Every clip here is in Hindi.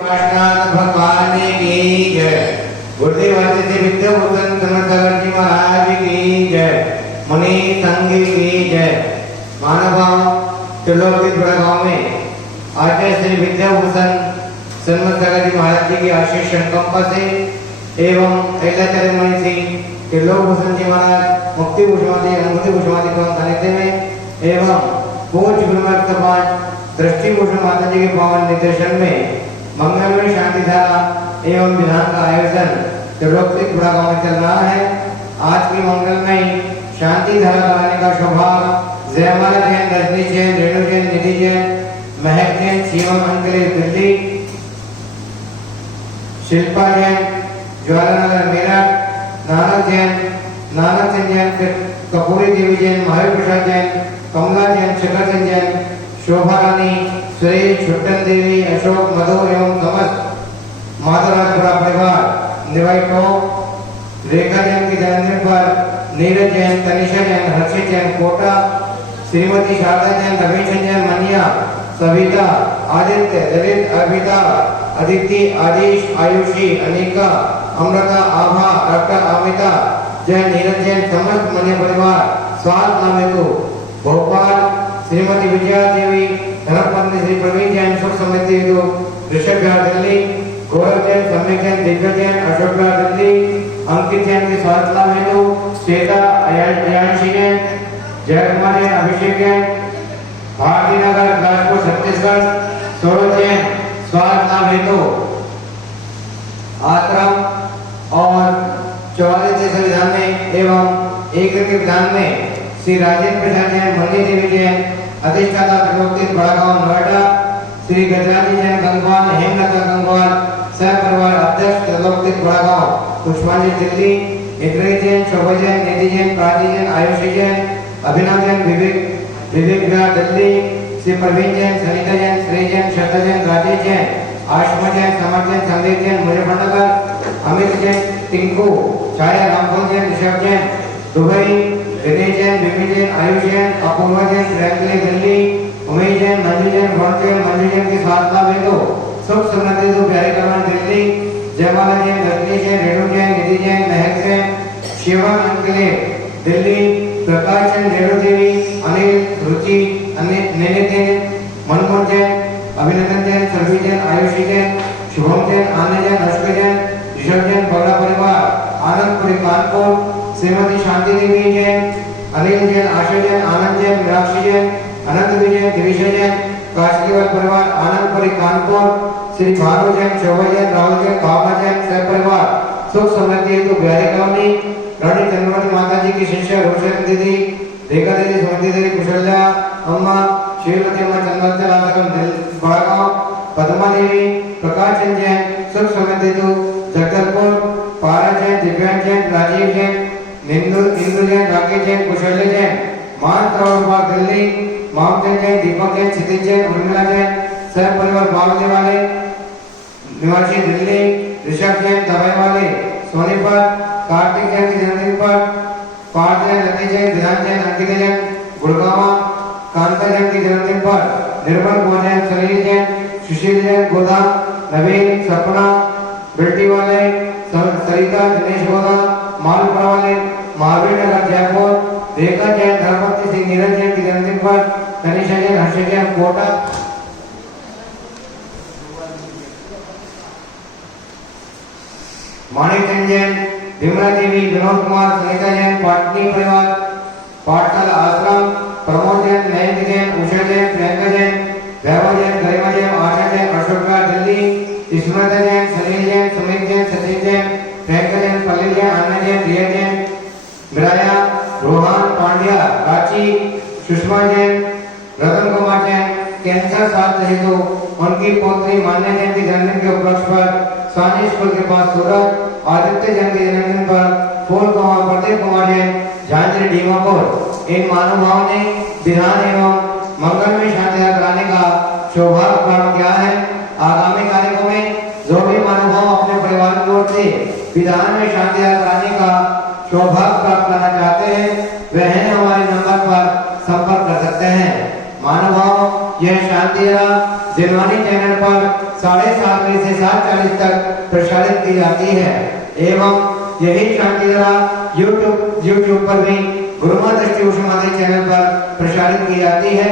कृष्णानंद भगवान की जय। बुद्धिवती से विद्याभूषण समर्थकर जी महाराज की जय। मुनि संघ की जय। मानव त्रिलोकी गांव में आचार्य श्री विद्याभूषण समर्थकर जी महाराज जी की आशीष कंपा से एवं अहिल्याचार्य मुनि सिंह त्रिलोकभूषण जी महाराज मुक्ति भूषणादि अनुभूति भूषणादि को सानिध्य में एवं पूज्य गुरुमत समाज दृष्टि भूषण माता जी के पावन निर्देशन में मंगलमय शांति धारा एवं विधान का आयोजन त्रिलोकी बड़ा गांव में चल रहा है। आज की मंगलमय शांति धारा कराने का सौभाग्य जयमाला जैन, रजनी जैन, रेणु जैन, निधि जैन, महक जैन, शिवम अंकले दिल्ली, शिल्पा जैन, ज्वालानगर मेरठ, नानक जैन, नानक सिंह जैन, कपूरी देवी जैन, महावीर प्रसाद जैन, कमला जैन, शिखर सिंह जैन, शोभा रानी, सुरेश, छुट्टन देवी, अशोक, मधु एवं समस्त माधवराजपुरा परिवार निवाइटो, रेखा जैन के जन्मदिन पर नीरज जैन, तनिषा जैन, हर्षित जैन कोटा, श्रीमती शारदा जैन, रमेश जैन मनिया, सविता, आदित्य, ललित, अर्पिता, अदिति, आदिश, आयुषी, अनिका, अमृता, आभा, डॉक्टर अमिता जैन, नीरज जैन, समस्त मनिया परिवार स्वागत नामेतु भोपाल, श्रीमती विजया देवी, धर्मपत्नी श्री प्रवीण जैन, सुख समृद्धि हेतु ऋषभ बिहार दिल्ली, गौरव जैन, सम्यक जैन, दिव्य जैन, अशोक बिहार दिल्ली, अंकित जैन के स्वास्थ्य लाभ हेतु श्वेता, अयांशी जैन, जयकुमार जैन, अभिषेक जैन, भारती नगर, राजपुर, छत्तीसगढ़, सौरभ जैन स्वास्थ्य लाभ हेतु आश्रम और 44 विधान में एवं एक विधान में श्री राजेंद्र प्रसाद जैन, मुरली देवी जैन, अधिष्ठाता त्रिलोकी बड़ा गांव नोएडा, श्री गजराजी जैन गंगवाल, हेमलता गंगवाल, सह परिवार अध्यक्ष त्रिलोकी बड़ा गांव, पुष्पांजलि दिल्ली, इंद्रजी जैन, शोभा जैन, निधि जैन, प्राची जैन, आयुषी जैन, अभिनव जैन, विवेक बिहार दिल्ली, श्री प्रवीण जैन, सनीता जैन, श्री जैन, श्रद्धा जैन, राजेश जैन, आशमा जैन, समर जैन, संदीप जैन, मुजफ्फरनगर, अमित जैन, टिंकू, छाया, रामफल जैन, ऋषभ जैन, दुबई, विनय जैन, विपी जैन, आयुष जैन, अपूर्वा जैन, फ्रैंकली दिल्ली, उमेश जैन, मंजू जैन, भरत जैन, मंजू जैन के साथ लाभ हेतु सुख समृद्धि हेतु प्यारे करवान दिल्ली, जयमाला जैन, रजनी जैन, रेणु जैन, निधि जैन, महक जैन, शिवा अंकले दिल्ली, प्रकाश जैन, रेणु देवी, अनिल, रुचि, नैनित जैन, मनमोहन जैन, अभिनंदन जैन, सर्वी जैन, आयुषी जैन, शुभम जैन, आनंद जैन, अश्विन जैन, ऋषभ जैन, बगड़ा परिवार, आनंदपुरी कानपुर, श्रीमती शांति देवी जैन, अनिल जैन, आशा जैन, आनंद जैन, मीनाक्षी जैन, अनंत विजय, दिविशा जैन, काशीवाल परिवार, आनंदपुरी कानपुर, श्री भानु जैन, शोभा जैन, राहुल जैन, भावना जैन, सह परिवार सुख समृद्धि हेतु बिहारी कॉलोनी, रानी चंद्रमती माता जी की शिष्य रोशन दीदी, रेखा दीदी, सुमति दीदी, कुशल्या अम्मा, श्रीमती अम्मा, चंद्रमती राधाकम बड़ा गांव, पद्मा देवी, प्रकाश चंद जैन, सुख समृद्धि हेतु जगदलपुर, पारा जैन, दिव्यांग जैन, राजीव जैन, इंदु जैन, राकेश जैन, कुशल्य जैन, मान त्रवण दिल्ली, मामचंद जैन, दीपक जैन, क्षितिज जैन, उर्मिला जैन, सह परिवार बावले वाले निवासी दिल्ली, ऋषभ जैन, दवाई वाले सोनीपत, कार्तिक जैन के जन्मदिन पर पार्थ जैन, लती जैन, ध्यान जैन, अंकित जैन, गुड़गावा, कांता जैन के जन्मदिन पर निर्मल कुमार जैन, सलील जैन, सुशील जैन, गोदा, नवीन, सपना, बिल्टी वाले, सरिता, दिनेश गोदा, मालपुरा वाले, महावीर नगर जयपुर, रेखा जैन, धर्मपति सिंह, नीरज जैन के जन्मदिन पर तनिषा जैन, हर्षित जैन कोटा, माणिक जैन, विमला देवी, विनोद कुमार, सुनीता जैन, पाटनी परिवार, पाठशाला आश्रम, प्रमोद जैन, मयंक जैन, उषा जैन, प्रियंका जैन, वैभव जैन, गरिमा जैन, आशा जैन, अशोक दिल्ली, स्मृता जैन, सलील जैन, सुमित जैन, सचिन जैन, प्रियंका जैन, पल्ली जैन, अन्ना जैन, रिया जैन, मिराया, रोहन पांड्या, रांची, सुषमा जैन, रतन कुमार जैन, कैंसर स्वास्थ्य हेतु उनकी पोत्री मान्या जैन के जन्मदिन के उपलक्ष्य पर सानी स्कूल के पास सूरत, आदित्य जैन के जन्मदिन पर फूल कुमार, प्रदीप कुमार जैन, झांझरी डीमापुर, इन महानुभावों ने विधान एवं मंगलमय शांति कराने का सौभाग्य प्राप्त किया है। आगामी कार्यक्रम में जो भी महानुभाव अपने परिवार की ओर से विधान में शांति कराने का सौभाग्य प्राप्त करना चाहते हैं वह हमारे नंबर पर संपर्क कर सकते हैं। मानव यह शांति जिनवानी चैनल पर 7:30 बजे से 7:40 तक प्रसारित की जाती है एवं यही शांति यूट्यूब पर भी गुरुमा दृष्टि उष्मादय चैनल पर प्रसारित की जाती है।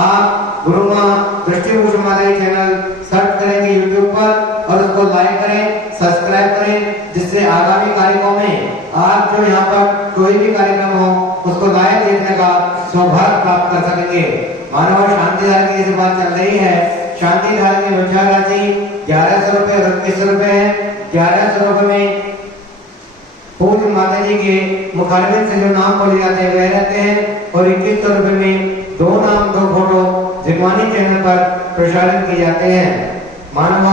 आप गुरुमा दृष्टि उष्मादय चैनल सर्च करेंगे यूट्यूब पर और उसको लाइक करें, सब्सक्राइब करें, जिससे आगामी कार्यक्रमों में आप जो यहाँ पर कोई भी कार्यक्रम हो उसको लाइव देखने का सौभाग्य प्राप्त कर सकेंगे। मानव शांति धार की इस बात चल रही है। शांति धार की रुझान राशि 1100 रुपए और 2100 रुपए है। 1100 रुपए में पूज्य माता जी के मुखारबिंद से जो नाम बोले जाते हैं वह रहते हैं और 2100 रुपए में 2 नाम 2 फोटो जिनवानी चैनल पर प्रसारित किए जाते हैं। मानव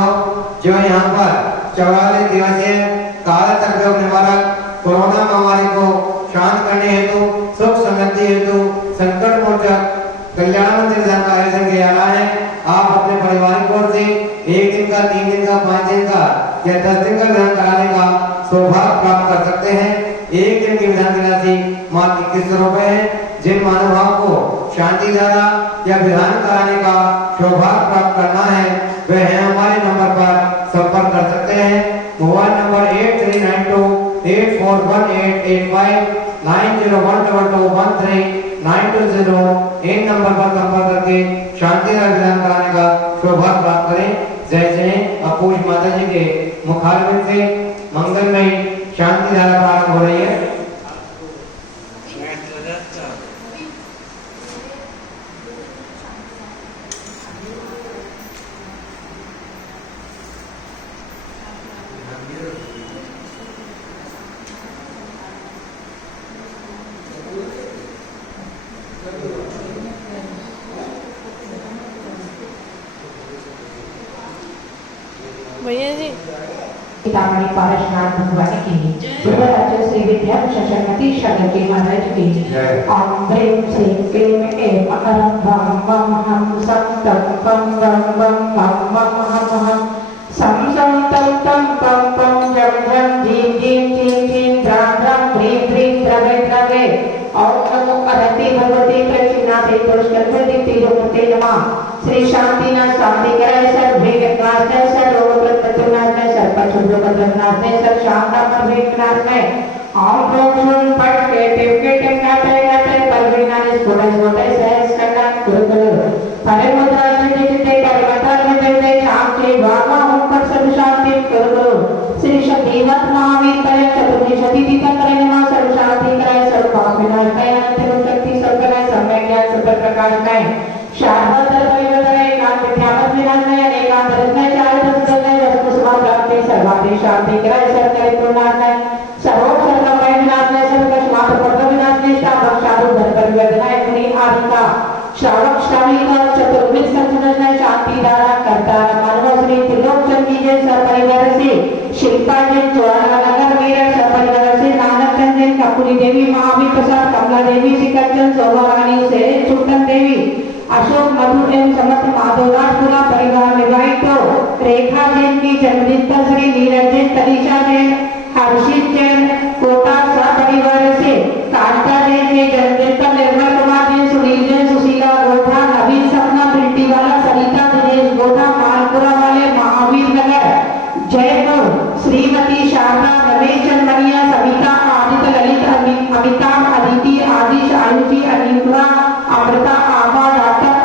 जो यहाँ पर 44 दिवसीय काल सर्वयोग निवारक कोरोना महामारी को शांत करने हेतु, सुख समृद्धि हेतु, संकट मोचक कल्याण मंदिर ध्यान का आयोजन किया जा रहा है। आप अपने पारिवारिक ओर से 1 दिन का, 3 दिन का, 5 दिन का या 10 दिन का ध्यान कराने का सौभाग्य प्राप्त कर सकते हैं। 1 दिन की विधान की राशि मात्र 2100 रुपए है। जिन महानुभाव को शांति धारा या विधान कराने का सौभाग्य प्राप्त करना है वह है हमारे नंबर पर संपर्क कर सकते हैं। मोबाइल नंबर 8392841885 90122213 इन नंबर पर संपर्क करके शांति धारा विधान कराने का सौभाग्य प्राप्त करें। जय जय। अपूज माता जी के मुखारबिंद से मंगलमय शांति धारा प्रारंभ हो रही है। भैया जी पितामही पारसनाथ भगवान की गुरुराज श्री विद्या शशमती शरण के महाराज की ओम ह्रीं श्रीं क्लीं ऐं अहं वं वं हं सं तं पं वं वं मं मं हं हं सं सं तं तं पं पं जं जं जीं जीं चीं चीं द्रां द्रां ह्रीं ह्रीं द्रवे द्रवे ओम नमो अरहते भगवते प्रचिनाते पुष्करपति तिरुपते नमः। श्री शांतिनाथ शांतिकराय सर भेगनाथ सर रोगप्रत पचनाथ सर पचुद्रपद्रनाथ सर शांता भेगनाथ ओम प्रोक्षण पट के नाते परविना ने स्फोटय सहस कल्याण गुरुकुल परे मुद्रा चिते परमता चिते शांति वामा ओंकार सब शांति गुरुकुल श्री शक्तिनाथ महावीर पर चतुर्दशी शक्ति तक नमः सर्व शांति कराय सर्व पाप विनाश कराय अनंत शक्ति सब कराय समय ज्ञान सब प्रकाश कराय शाश्वत परिवर्तन एकांत विद्यापत विराजय एकांत रत्न चार दसदय वस्तु समाप्त प्राप्ति सर्वाधि शांति कराय सर्वकरे पूर्णात्मय सर्वों सर्वमय विनाशय सर्वकस्मात् पद विनाश निष्ठा भक्षादु धन परिवर्तनाय मुनि आदिका श्रावक श्राविका चतुर्विध संतनय शांति धारा करता मानव श्री त्रिलोक चंदी जय सपरिवार से शिल्पा जय चौराहा नगर मेरा सपरिवार से नानक चंद जय कपूरी देवी महावीर प्रसाद कमला देवी सिकंदन शोभारानी से चुटन देवी अशोक मधुर एवं समस्त माधवराजपुरा परिवार विवाहित रेखा जैन की जन्मदिन पर श्री नीरज जैन, तरीशा जैन, हर्षित जैन कोटा परिवार से कांता जैन के जन्मदिन पर निर्मल कुमार जैन, सुनील जैन, सुशीला गोठा, नवीन सपना पिल्टी वाला, सरिता दिनेश गोठा मालपुरा वाले महावीर नगर जयपुर, श्रीमती शारदा रमेश चंदनिया सविता आदित्य ललित अमिताभ अदिति आदिश आयुषी अनिपुरा अमृता आभा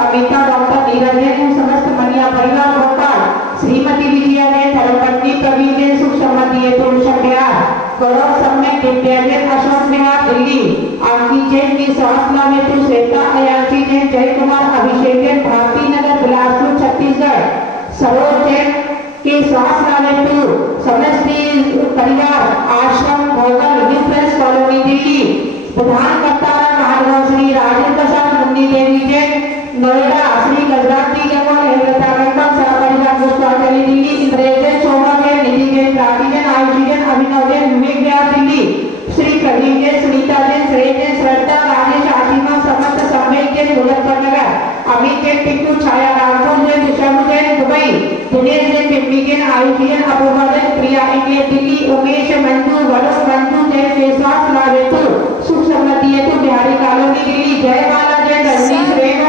अमिता डॉक्टर नीरज जैन समस्त मनिया परिवार भोपाल, श्रीमती विजया जैन धर्मपत्नी प्रवीण जैन सुख संबंधी हेतु बिहार, गौरव सम्यक दिव्या जैन अशोक बिहार दिल्ली, अंकित जैन की स्वास्थ्य हेतु श्वेता अयाची जैन, जय कुमार अभिषेक जैन भारती नगर बिलासपुर छत्तीसगढ़, सरोज जैन के स्वास्थ्य हेतु समस्त परिवार आश्रम भोगल विप्रेस कॉलोनी दिल्ली, प्रधानकर्ता महाराज श्री राजेंद्र प्रसाद मुन्नी देवी जैन नोएडा, श्री गजराती जगह हेमलता वेंकट सहपरिवार पुष्पांजलि दिल्ली, इंद्रजय शोभा जैन, निधि जैन, प्राची जैन, आयुषी जैन, अभिनव जैन, विवेक विहार दिल्ली, श्री प्रवीण जैन, सुनीता जैन, श्रेय जैन, श्रद्धा राजेश आशीमा समस्त सम्मेल जैन मुजफ्फरनगर, अमित जैन टिक्कू छाया रामपुर जैन, ऋषभ जैन दुबई, दिनेश जैन पिंपी जैन, आयुषी जैन, अपूर्वा जैन, प्रिया इंग्लिश दिल्ली, उमेश मंजू वरुण मंजू जैन के स्वास्थ्य लाभ हेतु सुख समृद्धि हेतु बिहारी कॉलोनी दिल्ली, जय बाला जैन, रजनीश रेणु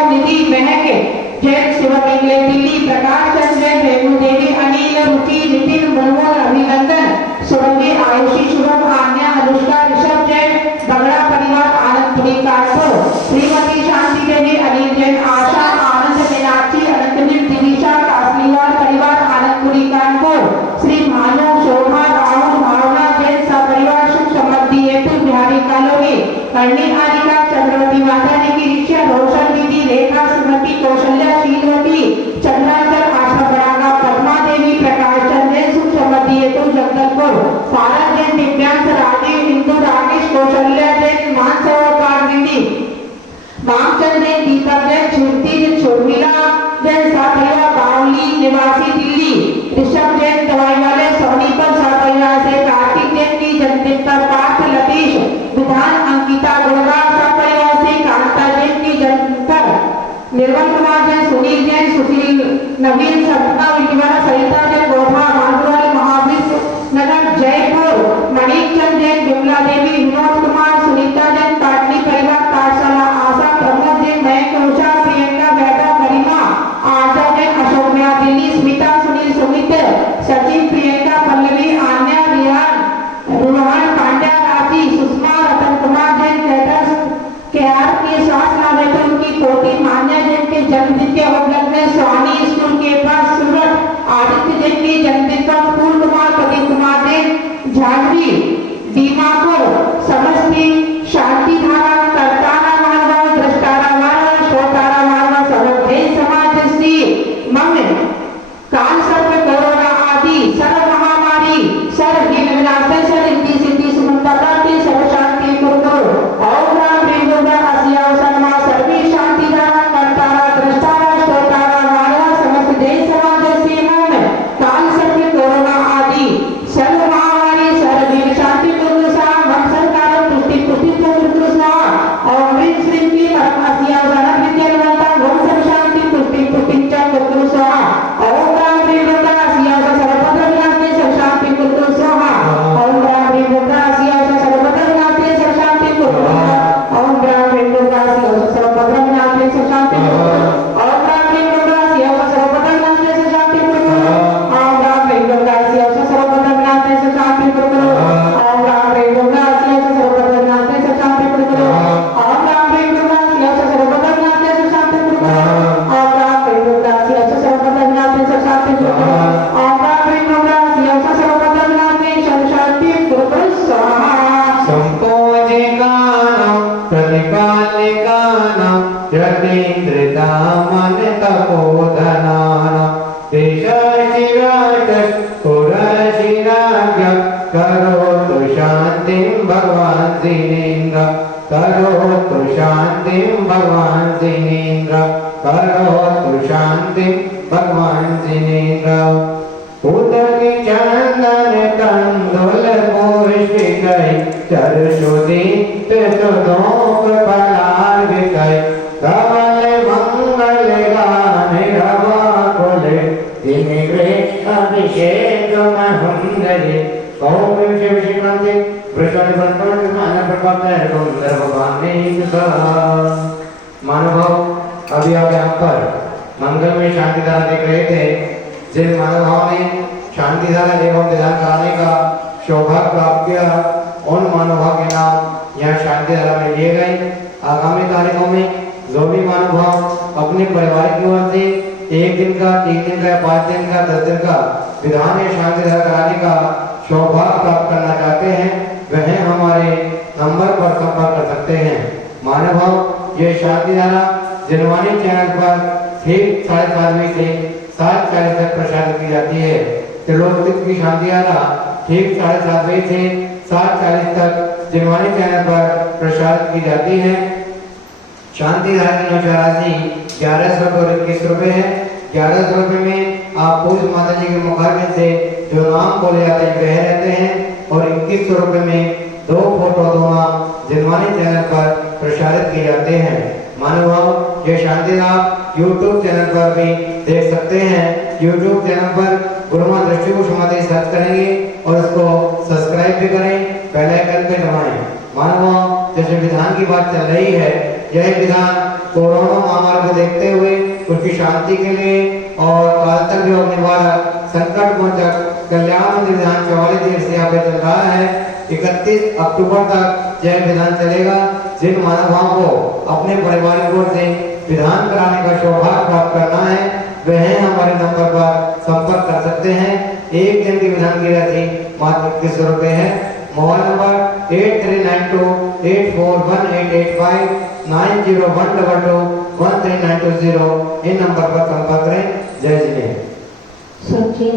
जैन शिवम इंगले दिल्ली, प्रकाश चंद्र जैन, रेणु देवी, अनिल, रुचि, नितिन, मनमोहन, अभिनंदन, सुरंगी, आयुषी, शुभम, आन्या, अनुष्का, ऋषभ जैन, बगड़ा परिवार, आनंदपुरी कानपुर, श्रीमती शांति देवी, अनिल जैन, आशा, आनंद, मीनाक्षी, अनंतवीर, दिविशा, कासलीवाल परिवार, आनंदपुरी कानपुर, श्री भानु, शोभा, राहुल, भावना जैन, सपरिवार, सुख समृद्धि हेतु बिहारी कॉलोनी, कर्णी, आरिका, चंद्रवती, माता जी की रिक्शा, रोशन दीदी, रेखा, सुमति, कौशल्या, शीलवती, चंद्राचल, आशा बड़ागा, पद्मा देवी, प्रकाश चंद्र जैन, सुख समृद्धि हेतु जगदलपुर, भारत जैन, दिव्यांश, राजीव, हिंदू, राकेश, कौशल्या जैन, मानसरोवर दीदी, मामचंद जैन, दीपक जैन, छुट्टी, छोड़मिला जैन, सापरिवार, बावली निवासी दिल्ली, ऋषभ जैन, दवाई वाले, सोनीपत, सापरिवार से कार्तिक जैन की जन्मदिन पर पार्थ, लतीश, विधान, अंकिता, गुड़गा, सापरिवार से कांता जैन की जन्मदिन पर निर्मल कुमार जैन, सुनील जैन, सुशील, नवीन, सपना, विजयवाड़ा, सरिता जैन, गोधा, माधुराल, महावीर नगर, जयपुर, मणिक चंद जैन, विमला देवी, विनोद कुमार, सुनीता जैन, पाटली परिवार, पाठशाला, आशा, प्रमोद जैन, मयंक, उषा, प्रियंका, वैदा, गरिमा, आशा जैन, अशोक बिहार दिल्ली, स्मिता, सुनील, सुमित, सचिन, प्रियंका, पल्लवी, आन्या, रिहान, रुहान, पांड्या, राशि, सुषमा, रतन कुमार जैन, कैटर्स केआर के साथ नावे तो उनकी पोती मान्या जैन के जन्मदिन के उपलक्ष्य में स्वानी स्कूल के पास सूरत, आदित्य जैन के जन्मदिन पर फूल कुमार, प्रदीप कुमार जैन, झांझरी, दीमापुर, समस्ती, शांति धारा, करतारा मारवा, दृष्टारा मारवा, शोतारा मारवा, सर्व जैन समाज श्री मंग, काल सर्प, कोरोना आदि सर्व महामारी, सर्व हीन विनाश, सर्व रिद्धि सिद्धि सुमंता प्राप्ति, सर्व शांति कुरकुर, ओम राम रेणुका आसिया सन्मा, सर्वी शांति धारा, करतारा, दृष्टारा, शोतारा मारवा, समस्त जैन समाज श्री मंग, काल सर्प, कोरोना आदि सर्व महामारी, सर्व हीन शांति कुरकुर सा, हम सरकार पुष्टि पुष्टि कुरकुर सा, ओम ह्रीं श्रीं क्लीं आसिया सन्मा विद्यावंता, ओम सर्व शांति पुष्टि पुष्टि च कुरकुर सा, ओम राम रेणुका आसिया सर्वत्र विनाशे सर्व शांति कुरकुर स्वाहा, ओम राम रेणुका आसिया सर्वत्र विनाशे सर्व शांति कुरकुर स्वाहा, ओम राम रेणुका आसिया सर्वत्र विनाशे सर्व शांति कुरकुर, ओम राम रेणुका आसिया सर्वत्र विनाशे सर्व शांति कुरकुर, ओम राम रेणुका आसिया सर्वत्र विनाशे सर्व शांति कुरकुर, ओम राम रेणुका आसिया सर्वत्र विनाशे सर्व शांति कुरकुर, ओम राम रेणुका आसिया सर्वत्र विनाशे सर्व शांति कुरकुर, ओम राम रेणुका आसिया सर्वत्र विनाशे सर्व शांति कुरकुर, ओम राम रेणुका आसिया सर्वत्र विनाशे सर्व शांति कुरकुर स्वाहा। संपोजिकानां प्रतिपालिकानां यतीन्द्रितामन तपोधनानां देशशिराजः पुरशिराज्ञः करोतु शान्तिं भगवान् जिनेन्द्र, करोतु शान्तिं भगवान् जिनेन्द्र, करोतु शान्तिं भगवान् जिनेन्द्र। उदकी चंदन कंदुल पुष्पिकै चरशुदीप्त सुधूप फलार्घिकै धवल मंगल गान रवाकुले दिनिग्रे अभिषेक महंगले। ओम शिव शिवंते वृषण बंधन मान प्रपत्त सुंदर भगवान का मानव। अभी आप यहाँ पर मंगल में शांति धारा देख रहे थे। जिन महानुभावों ने शांति धारा एवं विधान कराने का सौभाग्य प्राप्त किया, उन महानुभाव के नाम यहाँ शांति धारा में लिए गए। आगामी तारीखों में जो भी महानुभाव अपने परिवार की ओर से 1 दिन का, 3 दिन का, 5 दिन का, 10 दिन का विधान या शांति धारा कराने का सौभाग्य प्राप्त करना चाहते हैं, वह हमारे नंबर पर संपर्क कर सकते हैं। महानुभाव ये शांति धारा जनवाणी चैनल पर ठीक 7:30 बजे से 7:40 तक प्रसारित की जाती है। त्रिलोक की शांति धारा ठीक 7:30 बजे से 7:40 तक जनवाणी चैनल पर प्रसारित की जाती है। शांति धारा की नौचार राशि 1121 रुपए है। 1100 रुपए में आप पूज माता जी के मुखारबिंद से जो नाम बोले जाते हैं वह रहते हैं, और 2100 रुपए में 2 फोटो 2 नाम जनवाणी चैनल पर प्रसारित किए जाते हैं। मानव ये शांति आप YouTube चैनल पर भी देख सकते हैं। YouTube चैनल पर गुरुमा दृष्टि को समाधि सर्च करेंगे और उसको सब्सक्राइब भी करें, बेल आइकन पे दबाएं। मानव जैसे विधान की बात चल रही है, यह विधान कोरोना महामारी को देखते हुए उसकी शांति के लिए और काल तक जो निवारक संकट मोचक कल्याण विधान 44 देर से यहाँ पे चल रहा है। 31 अक्टूबर तक यह विधान चलेगा। जिन महानुभावों को अपने पारिवारिक ओर से विधान कराने का सौभाग्य प्राप्त करना है वह हमारे नंबर पर संपर्क कर सकते हैं। एक दिन की विधान की राशि मात्र 21 रुपए है। मोबाइल नंबर 8392841885 9012213920 इन नंबर पर संपर्क करें। जय श्री। सोचिए